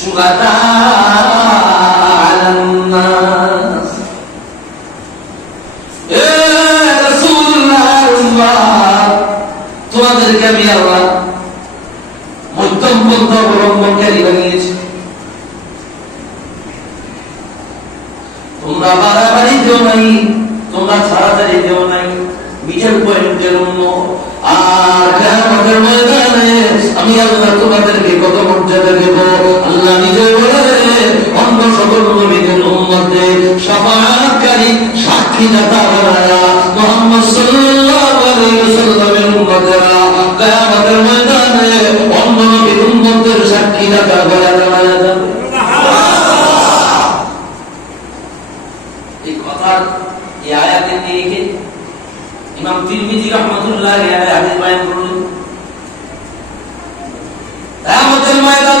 শুহাদা আলান নাস এ রাসূলুল্লাহ উম্মাত তোমাদেরকে আমি আল্লাহ মধ্যম পন্থ অবলম্বনকারী বানিয়েছি। তোমরা বাড়াবাড়ি যেও নাই, তোমরা ছাড়াছাড়ি যেও নাই মিডল পয়েন্টের জন্য কিয়ামতের ময়দানে আমি আল্লাহ তোমাদেরকে কত মর্যাদা দেব? আল্লাহ নিজে বলে অন্য সকল নবীদের উম্মতদের শাফাআতকারী সাক্ষী দাতা বানায়া মুহাম্মদ সাল্লাল্লাহু আলাইহি ওয়াসাল্লামের উম্মতেরা কিয়ামতের ময়দানে অন্য নবীর উম্মতদের সাক্ষী দাতা বানায়া যাবে। এই কথার এই আয়াতের নিরিখে ইমাম তিরমিজি রহমতুল্লাহ এই আয়াতে বয়ান করলেন কিয়ামতের ময়দান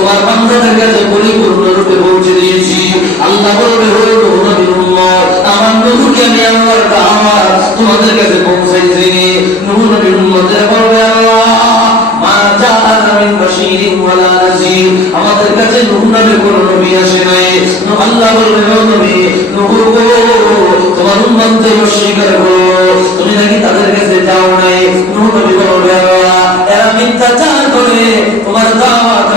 তোমার বান্দাদের কাছে পরিপূর্ণরূপে পৌঁছে দিয়েছি। আল্লাহ বলবে ও নবীর উম্মত আমার নূহকে আমি আল্লাহর দাওয়াত তোমাদের কাছে পৌঁছাইছি। নূহ নবীর উম্মতেরা বলবে, আল্লাহ, মা জাআনা মিন বাশীরিন ওয়ালা নাযীর আমাদের কাছে নূহ নবীর কোন নবী আসে নাই। আল্লাহ বলবে নবী নূহ তোমার উম্মতদের অস্বীকার করো তুমি নাকি তাদের কাছে যাও নাই? নূহ নবী বলবে, আল্লাহ, এরা মিথ্যাচার করে, তোমার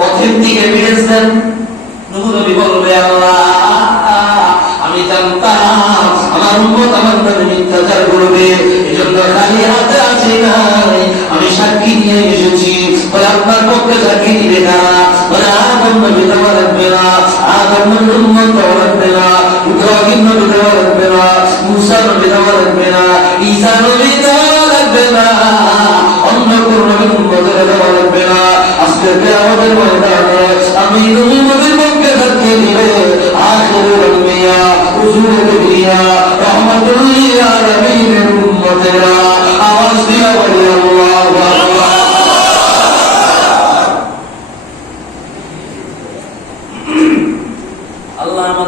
দিকে এভিডেন্স দেন নূহ নবী বলবে, আল্লাহ, আমি জানতাম আমার উম্মত আমার নামে মিথ্যাচার করবে। এজন্য খালি হাতে আসি নাই। আমি সাক্ষী নিয়ে এসেছি। বলে, আপনার পক্ষে সাক্ষী দিবে না। বলে, আদম নবী দেওয়া লাগবে না। নবীর উম্মত দেওয়া লাগবে না। ইব্রাহিম নবী দেওয়া লাগবে না। মুসা নবী দেওয়া লাগবে না। ঈসা নবী দেওয়া লাগবে না। অন্য কোন নবীর উম্মতের দেওয়া লাগবে না। আজকে কিয়ামতের ময়দানে আমি নবী নবীর পক্ষে সাক্ষী দিবে আওয়াজ দিয়া বলি, আল্লাহু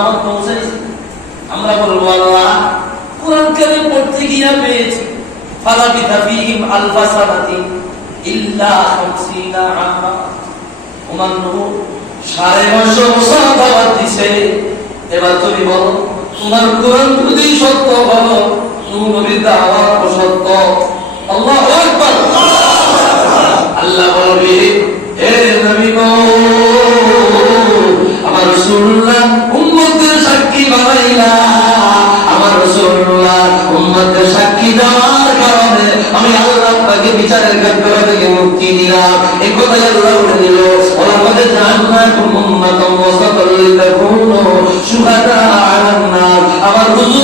আমার পৌঁছাইছি। আমরা বলব আল্লাহ, কোরআন কারীম পড়তে গিয়া পেয়েছি। আলফা ইল্লা 50 আমা ওমান সাড়ে বছর দিছে। এবার তুমি বলো, তোমার কোরআন যদি সত্য বলো নবীর দাওয়াত সত্য? আল্লাহু আকবার। আল্লাহ বলবে, হে নবী গো, আমার রাসূলুল্লাহ আপনাকে বিচারের কাঠগড়া থেকে মুক্তি দিলাম এই কথাই আল্লাহ বলে দিল। জাআলনাকুম উম্মাতান ওয়াসাতান লিতাকুনু শুহাদা আলান নাস আমার হুজুরের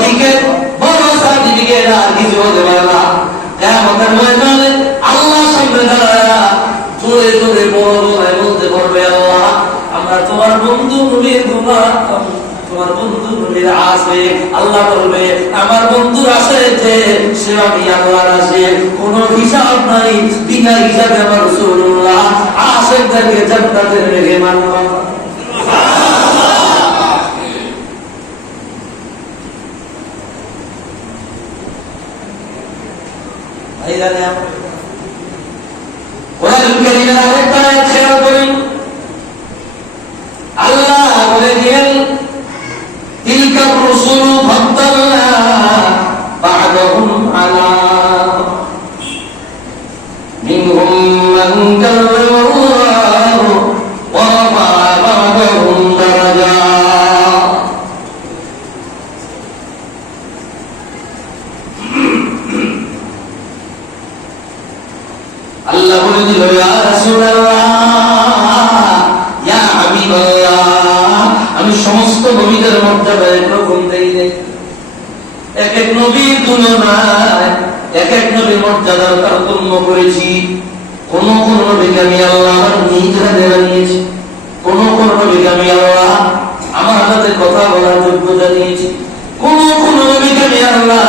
কেমতের ময়দানে আল্লাহ আমরা বন্ধু আছে আছে যে, সে আমি আল্লাহর আছে কোন হিসাব নাই ভাইজানে আমার। কোরআন কারীমের মর্যাদা একরকম দেই এক এক নবীর তুলনায়, এক এক নবীর মর্যাদার তারতম্য করেছি। কোন কোন নবীকে আমি আল্লাহ নিজ হাতে বানিয়েছি। কোন কোন নবীকে আমি আল্লাহ আমার হাতে কথা বলার যোগ্যতা দিয়েছি কোন কোন নবীকে আমি আল্লাহ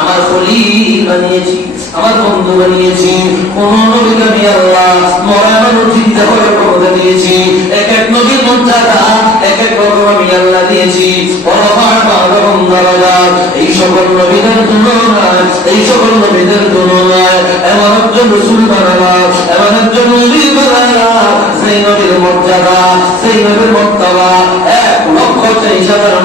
আমার খলিল বানিয়েছি, আমার বন্ধু বানিয়েছি। কোন নবীকে আমি আল্লাহ মরানোর চিন্তা করে দিয়েছি এক এক নবীর মর্যাদা এক এক রকম আমি আল্লাহ দিয়েছি। এই সকল নবীদের তুলনায়, এই সকল নবীদের তুলনায় এমন সেই নবীর মর্যাদা, সেই নবীর মর্যাদা এক লক্ষ তেইশ হাজার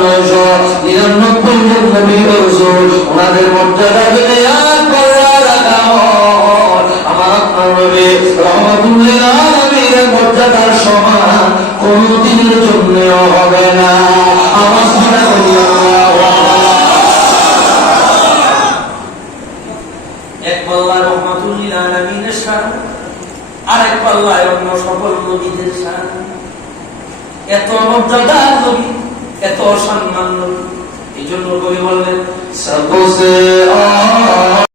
আলামিনের শান আরেক সকল নবীদের শান এত মর্যাদা নবী, এত সম্মান নবী। এই জন্য কবি বললেন